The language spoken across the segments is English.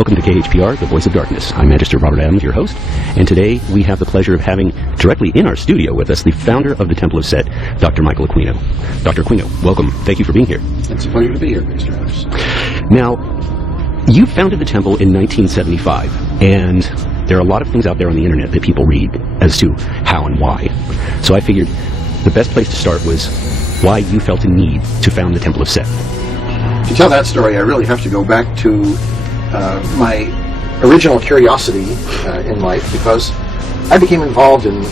Welcome to KHPR, the Voice of Darkness. I'm Magister Robert Adams, your host, and today we have the pleasure of having directly in our studio with us the founder of the Temple of Set, Dr. Michael Aquino. Dr. Aquino, welcome. Thank you for being here. It's a pleasure to be here, Mr. Adams. Now, you founded the temple in 1975, and there are a lot of things out there on the internet that people read as to how and why. So I figured the best place to start was why you felt a need to found the Temple of Set. To tell that story, I really have to go back to my original curiosity in life, because I became involved in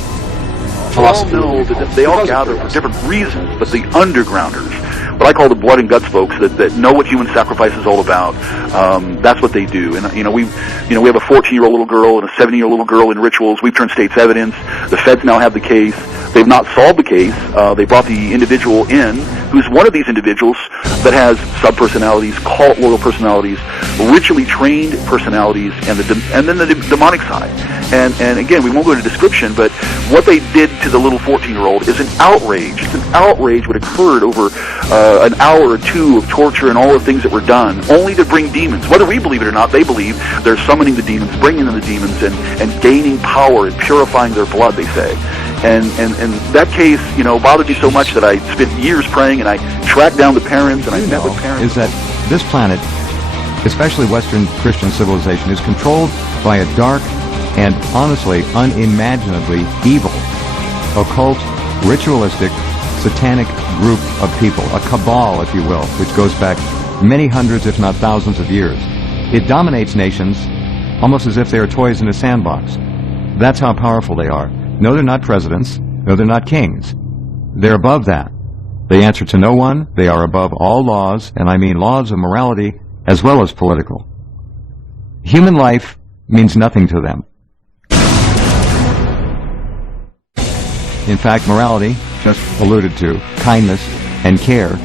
philosophy. We all know that they all gather for different reasons, but the undergrounders, what I call the blood and guts folks that know what human sacrifice is all about, that's what they do. And we have a 14-year-old little girl and a 7-year-old little girl in rituals. We've turned state's evidence. The feds now have the case. They've not solved the case. They brought the individual in, who's one of these individuals that has sub-personalities, cult-loyal personalities, ritually trained personalities, and then the demonic side. And again, we won't go into description, but what they did to the little 14-year-old is an outrage. It's an outrage what occurred over an hour or two of torture and all the things that were done, only to bring demons. Whether we believe it or not, they believe they're summoning the demons, bringing in the demons, and gaining power and purifying their blood, they say. And that case, bothered me so much that I spent years praying, and I tracked down the parents, and I met with parents. Is that this planet, especially Western Christian civilization, is controlled by a dark and honestly unimaginably evil, occult, ritualistic, satanic group of people, a cabal, if you will, which goes back many hundreds, if not thousands of years. It dominates nations almost as if they are toys in a sandbox. That's how powerful they are. No, they're not presidents. No, they're not kings. They're above that. They answer to no one. They are above all laws, and I mean laws of morality as well as political. Human life means nothing to them. In fact, morality, just alluded to, kindness and care,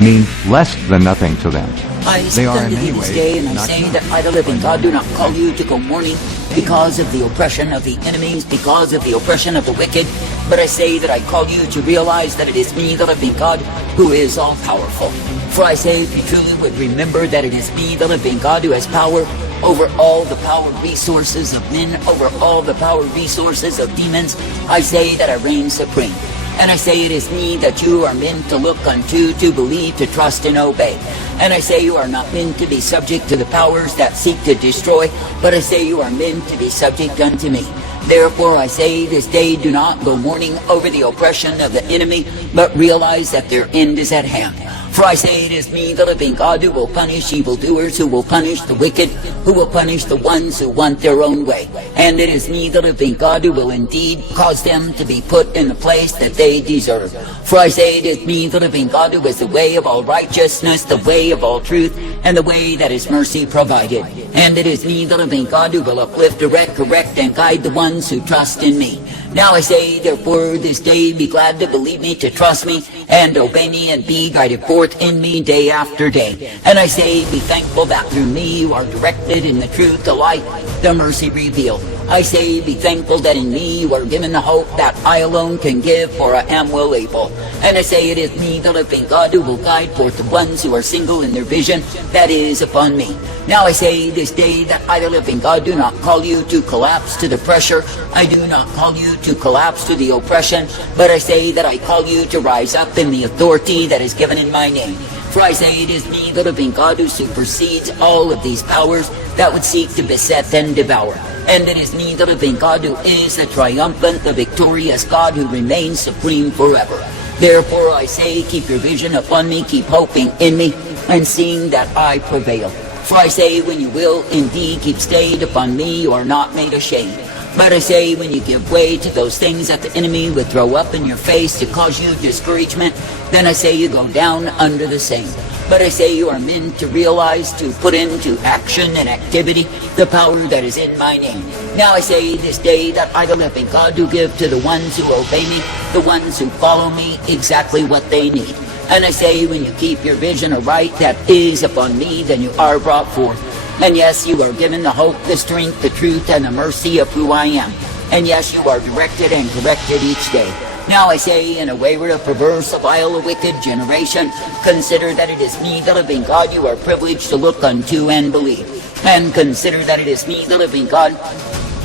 mean less than nothing to them. I speak unto thee this day, and I say that I, the living God, do not call you to go mourning because of the oppression of the enemies, because of the oppression of the wicked, but I say that I call you to realize that it is me, the living God, who is all-powerful. For I say, if you truly would remember that it is me, the living God, who has power over all the power resources of men, over all the power resources of demons, I say that I reign supreme. And I say it is me that you are meant to look unto, to believe, to trust, and obey. And I say you are not meant to be subject to the powers that seek to destroy, but I say you are meant to be subject unto me. Therefore I say this day, do not go mourning over the oppression of the enemy, but realize that their end is at hand. For I say it is me, the living God, who will punish evildoers, who will punish the wicked, who will punish the ones who want their own way. And it is me, the living God, who will indeed cause them to be put in the place that they deserve. For I say it is me, the living God, who is the way of all righteousness, the way of all truth, and the way that is mercy provided. And it is me, the living God, who will uplift, direct, correct, and guide the ones who trust in me. Now I say, therefore, this day be glad to believe me, to trust me, and obey me, and be guided forth in me day after day. And I say, be thankful that through me you are directed in the truth, the light, the mercy revealed. I say, be thankful that in me you are given the hope that I alone can give, for I am well able. And I say, it is me, the living God, who will guide forth the ones who are single in their vision that is upon me. Now I say this day that I, the living God, do not call you to collapse to the pressure. I do not call you to collapse to the oppression, but I say that I call you to rise up in the authority that is given in my name. For I say it is me, the living God, who supersedes all of these powers that would seek to beset and devour. And it is me, the living God, who is the triumphant, the victorious God, who remains supreme forever. Therefore I say, keep your vision upon me, keep hoping in me, and seeing that I prevail. For I say, when you will indeed keep stayed upon me, you are not made ashamed. But I say, when you give way to those things that the enemy would throw up in your face to cause you discouragement, then I say you go down under the same. But I say you are meant to realize, to put into action and activity the power that is in my name. Now I say this day that I, the living God, do give to the ones who obey me, the ones who follow me, exactly what they need. And I say, when you keep your vision aright that is upon me, then you are brought forth. And yes, you are given the hope, the strength, the truth, and the mercy of who I am. And yes, you are directed and corrected each day. Now I say, in a wayward, a perverse, a vile, a wicked generation, consider that it is me, the living God, you are privileged to look unto and believe. and consider that it is me, the living God,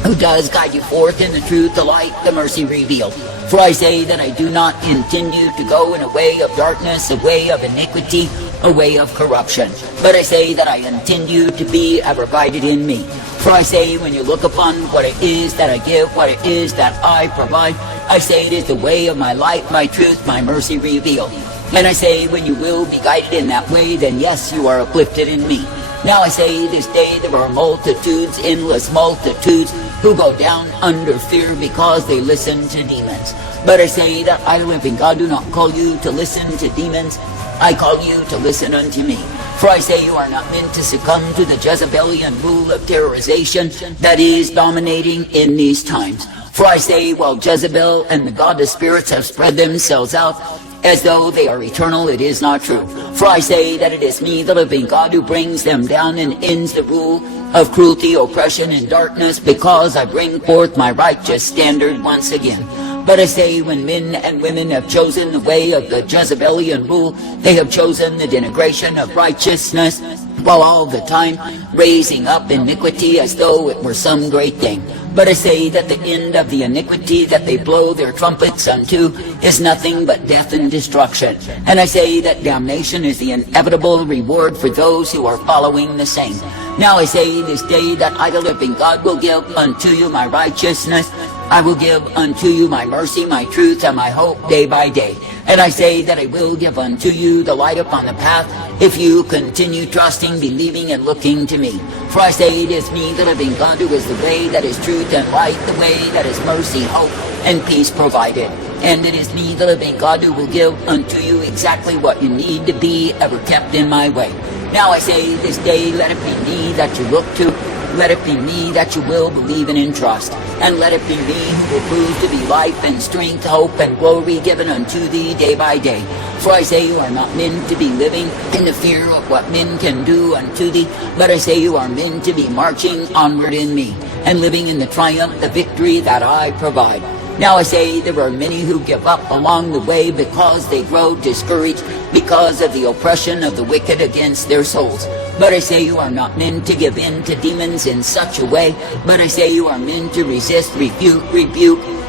who does guide you forth in the truth, the light, the mercy revealed. For I say that I do not intend you to go in a way of darkness, a way of iniquity, a way of corruption. But I say that I intend you to be ever guided in me. For I say, when you look upon what it is that I give, what it is that I provide, I say it is the way of my light, my truth, my mercy revealed. And I say, when you will be guided in that way, then yes, you are uplifted in me. Now I say, this day there are multitudes, endless multitudes, who go down under fear because they listen to demons. But I say that I, the living God, do not call you to listen to demons. I call you to listen unto me. For I say you are not meant to succumb to the Jezebelian rule of terrorization that is dominating in these times. For I say, while Jezebel and the godless spirits have spread themselves out as though they are eternal, it is not true. For I say that it is me, the living God, who brings them down and ends the rule of cruelty, oppression, and darkness, because I bring forth my righteous standard once again. But I say, when men and women have chosen the way of the Jezebelian rule, they have chosen the denigration of righteousness, while all the time raising up iniquity as though it were some great thing. But I say that the end of the iniquity that they blow their trumpets unto is nothing but death and destruction. And I say that damnation is the inevitable reward for those who are following the same. Now I say this day that I, the living God, will give unto you my righteousness. I will give unto you my mercy, my truth, and my hope day by day. And I say that I will give unto you the light upon the path, if you continue trusting, believing, and looking to me. For I say it is me, the living God, who is the way that is truth and light, the way that is mercy, hope, and peace provided. And it is me, the living God, who will give unto you exactly what you need to be ever kept in my way. Now I say this day, let it be me that you look to. Let it be me that you will believe in and trust. And let it be me who will prove to be life and strength, hope, and glory given unto thee day by day. For I say you are not meant to be living in the fear of what men can do unto thee, but I say you are meant to be marching onward in me, and living in the triumph, the victory that I provide. Now I say there are many who give up along the way because they grow discouraged because of the oppression of the wicked against their souls. But I say you are not meant to give in to demons in such a way, but I say you are meant to resist, rebuke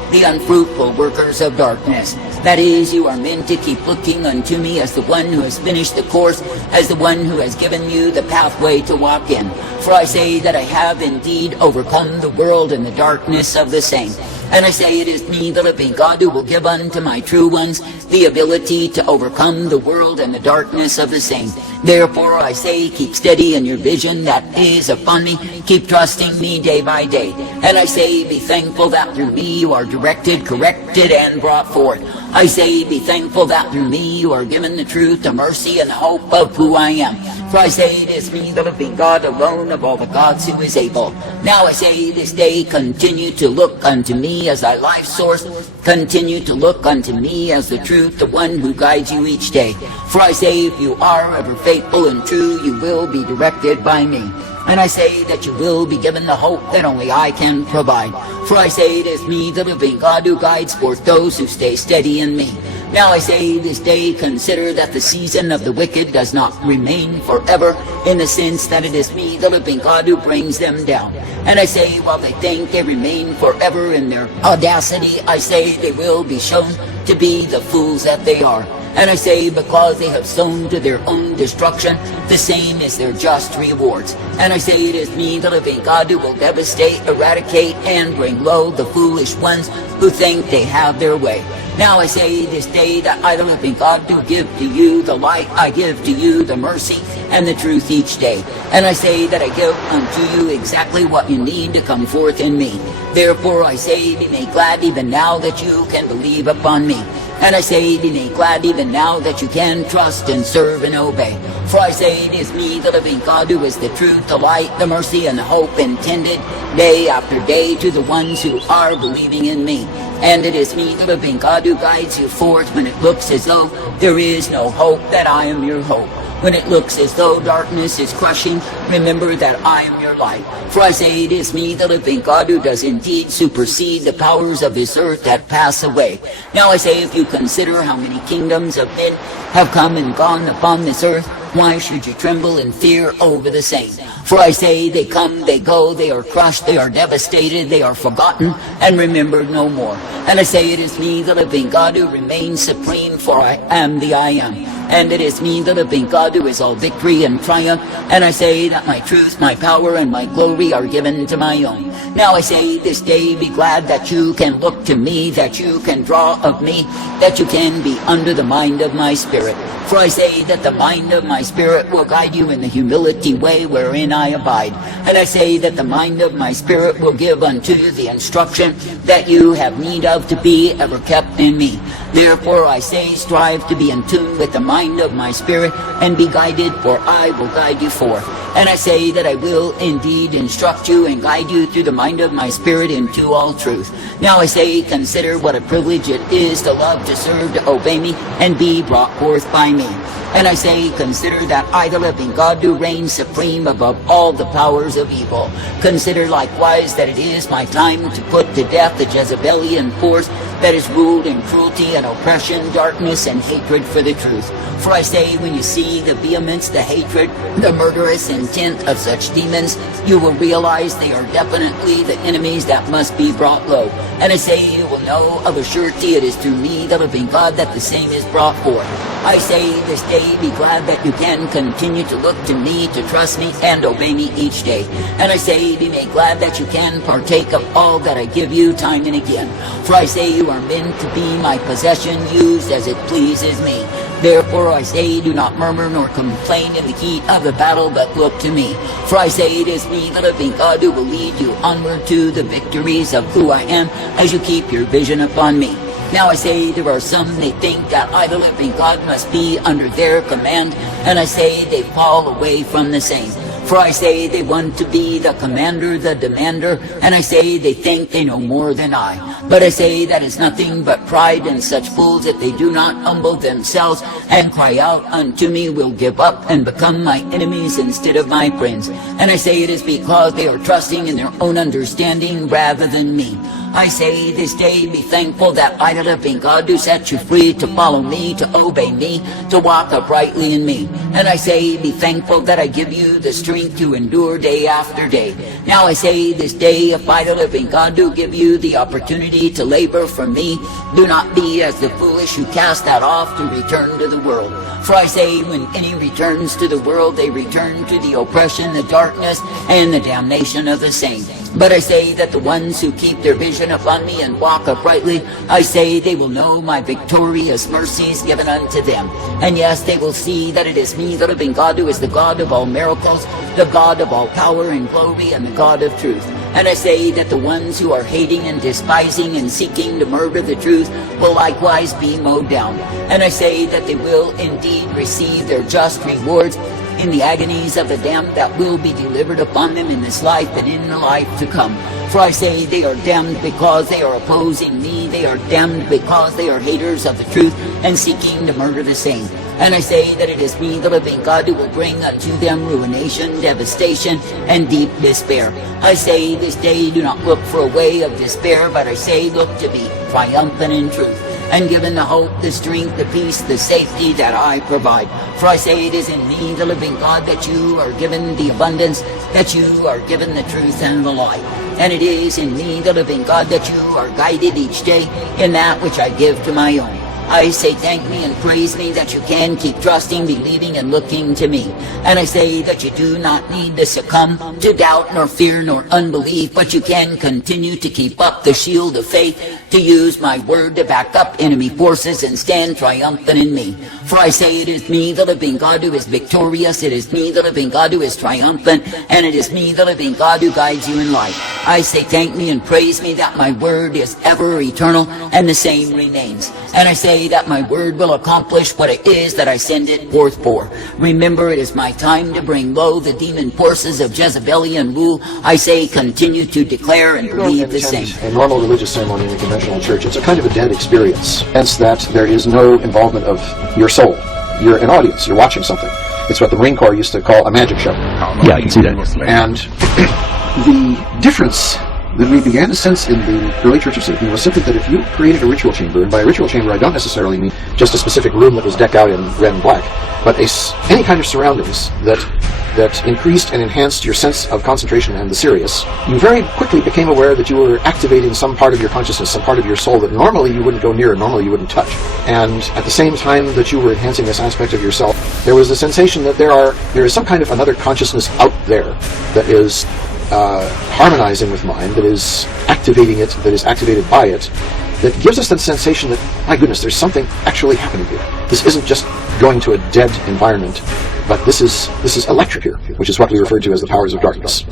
the unfruitful workers of darkness. That is, you are meant to keep looking unto me as the one who has finished the course, as the one who has given you the pathway to walk in. For I say that I have indeed overcome the world and the darkness of the same. And I say it is me, the living God, who will give unto my true ones the ability to overcome the world and the darkness of the same. Therefore I say, keep steady in your vision that is upon me. Keep trusting me day by day. And I say, be thankful that through me you are directed, corrected, and brought forth. I say, be thankful that through me you are given the truth, the mercy, and the hope of who I am. For I say, it is me, the living God, alone of all the gods, who is able. Now I say this day, continue to look unto me as thy life source. Continue to look unto me as the truth, the one who guides you each day. For I say, if you are ever faithful and true, you will be directed by me. And I say that you will be given the hope that only I can provide. For I say it is me, the living God, who guides forth those who stay steady in me. Now I say this day, consider that the season of the wicked does not remain forever, in the sense that it is me, the living God, who brings them down. And I say, while they think they remain forever in their audacity, I say they will be shown to be the fools that they are. And I say, because they have sown to their own destruction, the same is their just rewards. And I say, it is me, the living God, who will devastate, eradicate, and bring low the foolish ones who think they have their way. Now I say this day that I, the living God, do give to you the light, I give to you the mercy and the truth each day. And I say that I give unto you exactly what you need to come forth in me. Therefore I say, be made glad even now that you can believe upon me. And I say, be made glad even now that you can trust and serve and obey. For I say, it is me, the living God, who is the truth, the light, the mercy, and the hope intended day after day to the ones who are believing in me. And it is me, the living God, who guides you forth when it looks as though there is no hope, that I am your hope. When it looks as though darkness is crushing, remember that I am your light. For I say, it is me, the living God, who does indeed supersede the powers of this earth that pass away. Now I say, if you consider how many kingdoms of men have come and gone upon this earth, why should you tremble in fear over the same? For I say, they come, they go, they are crushed, they are devastated, they are forgotten, and remembered no more. And I say, it is me, the living God, who remains supreme, for I am the I am. And it is me, the living God, who is all victory and triumph. And I say that my truth, my power, and my glory are given to my own. Now I say this day, be glad that you can look to me, that you can draw of me, that you can be under the mind of my spirit. For I say that the mind of my spirit will guide you in the humility way wherein I abide. And I say that the mind of my spirit will give unto you the instruction that you have need of to be ever kept in me. Therefore I say, strive to be in tune with the mind of my spirit, and be guided, for I will guide you forth. And I say that I will indeed instruct you and guide you through the mind of my spirit into all truth. Now I say, consider what a privilege it is to love, to serve, to obey me, and be brought forth by me. And I say, consider that I, the living God, do reign supreme above all the powers of evil. Consider likewise that it is my time to put to death the Jezebelian force that is ruled in cruelty and oppression, darkness, and hatred for the truth. For I say, when you see the vehemence, the hatred, the murderous intent of such demons, you will realize they are definitely the enemies that must be brought low. And I say, you will know of a surety it is through me, the living God, that the same is brought forth. I say this day, be glad that you can continue to look to me, to trust me, and obey me each day. And I say, be made glad that you can partake of all that I give you time and again. For I say, you are meant to be my possession, used as it pleases me. Therefore I say, do not murmur nor complain in the heat of the battle, but look to me. For I say, it is me, the living God, who will lead you onward to the victories of who I am, as you keep your vision upon me. Now I say, there are some, they think that I, the living God, must be under their command, and I say, they fall away from the same. For I say, they want to be the commander, the demander, and I say, they think they know more than I. But I say, that is nothing but pride, and such fools, if they do not humble themselves and cry out unto me, will give up and become my enemies instead of my friends. And I say, it is because they are trusting in their own understanding rather than me. I say this day, be thankful that I, the living God, do set you free to follow me, to obey me, to walk uprightly in me. And I say, be thankful that I give you the strength to endure day after day. Now I say this day, if I, the living God, do give you the opportunity to labor for me, do not be as the foolish who cast that off to return to the world. For I say, when any returns to the world, they return to the oppression, the darkness, and the damnation of the same. But I say that the ones who keep their vision upon me and walk uprightly, I say they will know my victorious mercies given unto them. And yes, they will see that it is me, the living God, who is the God of all miracles, the God of all power and glory, and the God of truth. And I say that the ones who are hating and despising and seeking to murder the truth will likewise be mowed down. And I say that they will indeed receive their just rewards in the agonies of the damned that will be delivered upon them in this life and in the life to come. For I say they are damned because they are opposing me, they are damned because they are haters of the truth and seeking to murder the same. And I say that it is me, the living God, who will bring unto them ruination, devastation, and deep despair. I say this day, do not look for a way of despair, but I say look to me, triumphant in truth, and given the hope, the strength, the peace, the safety that I provide. For I say it is in me, the living God, that you are given the abundance, that you are given the truth and the light. And it is in me, the living God, that you are guided each day in that which I give to my own. I say thank me and praise me that you can keep trusting, believing, and looking to me. And I say that you do not need to succumb to doubt, nor fear, nor unbelief, but you can continue to keep up the shield of faith, to use my word to back up enemy forces and stand triumphant in me. For I say it is me, the living God, who is victorious, it is me, the living God, who is triumphant, and it is me, the living God, who guides you in life. I say thank me and praise me that my word is ever eternal, and the same remains. And I say that my word will accomplish what it is that I send it forth for. Remember, it is my time to bring low the demon forces of Jezebelian rule. I say continue to declare and believe the same. A normal religious ceremony in a conventional church, it's a kind of a dead experience, hence that there is no involvement of your soul. You're an audience, you're watching something. It's what the Marine Corps used to call a magic show. Yeah, I can see that. And the difference that we began to sense in the early Church of Satan was simply that if you created a ritual chamber, and by a ritual chamber I don't necessarily mean just a specific room that was decked out in red and black, but any kind of surroundings that increased and enhanced your sense of concentration and the serious, you very quickly became aware that you were activating some part of your consciousness, some part of your soul that normally you wouldn't go near, normally you wouldn't touch. And at the same time that you were enhancing this aspect of yourself, there was the sensation that there is some kind of another consciousness out there that is harmonizing with mine, that is activating it, that is activated by it, that gives us that sensation that, my goodness, there's something actually happening here. This isn't just going to a dead environment, but this is electric here, which is what we refer to as the powers of darkness.